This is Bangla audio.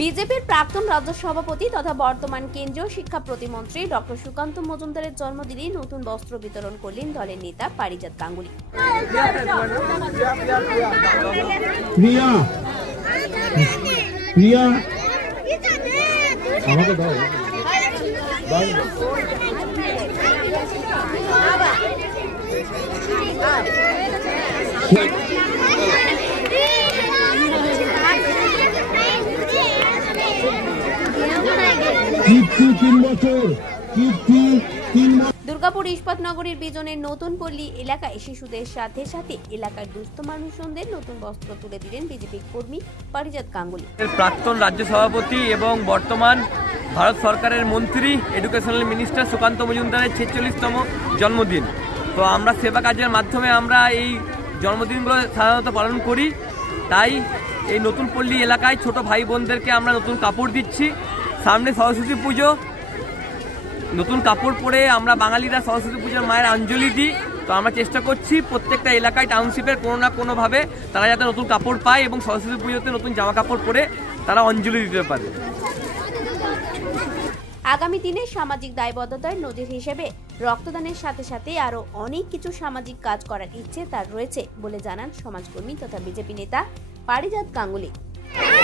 বিজেপির প্রাক্তন রাজ্য সভাপতি তথা বর্তমান কেন্দ্রীয় শিক্ষা প্রতিমন্ত্রী ডক্টর সুকান্ত মজুমদারের জন্মদিনে নতুন বস্ত্র বিতরণ করলেন দলের নেতা পারিজাত গাঙ্গুলি। প্রিয়া। দুর্গাপুর ইস্পাত নগরীর বিজনের নতুন পল্লী এলাকায় শিশুদের সাথে সাথে এলাকার দুস্থ মানুষজনদের নতুন বস্ত্র তুলে দিলেন বিজেপি কর্মী পারিজাত গাঙ্গুলি। প্রাক্তন রাজ্য সভাপতি এবং বর্তমান ভারত সরকারের মন্ত্রী এডুকেশনাল মিনিস্টার সুকান্ত মজুমদারের ছেচল্লিশতম জন্মদিন। তো আমরা সেবা কাজের মাধ্যমে আমরা এই জন্মদিনগুলো সাধারণত পালন করি। তাই এই নতুন পল্লী এলাকায় ছোট ভাই বোনদেরকে আমরা নতুন কাপড় দিচ্ছি। সামনে সরস্বতী পুজো। নতুন কাপড় পরে আমরা বাঙালিরা সরস্বতী পুজোর মায়ের অঞ্জলি দিই। তো আমরা চেষ্টা করছি প্রত্যেকটা এলাকায় টাউনশিপের কোনো না কোনোভাবে তারা যাতে নতুন কাপড় পায় এবং সরস্বতী পুজোতে নতুন জামা কাপড় পরে তারা অঞ্জলি দিতে পারে। আগামী দিনে সামাজিক দায়বদ্ধতার নজির হিসেবে রক্তদানের সাথে সাথে আরও অনেক কিছু সামাজিক কাজ করার ইচ্ছে তার রয়েছে বলে জানান সমাজকর্মী তথা বিজেপি নেতা পারিজাত গাঙ্গুলি।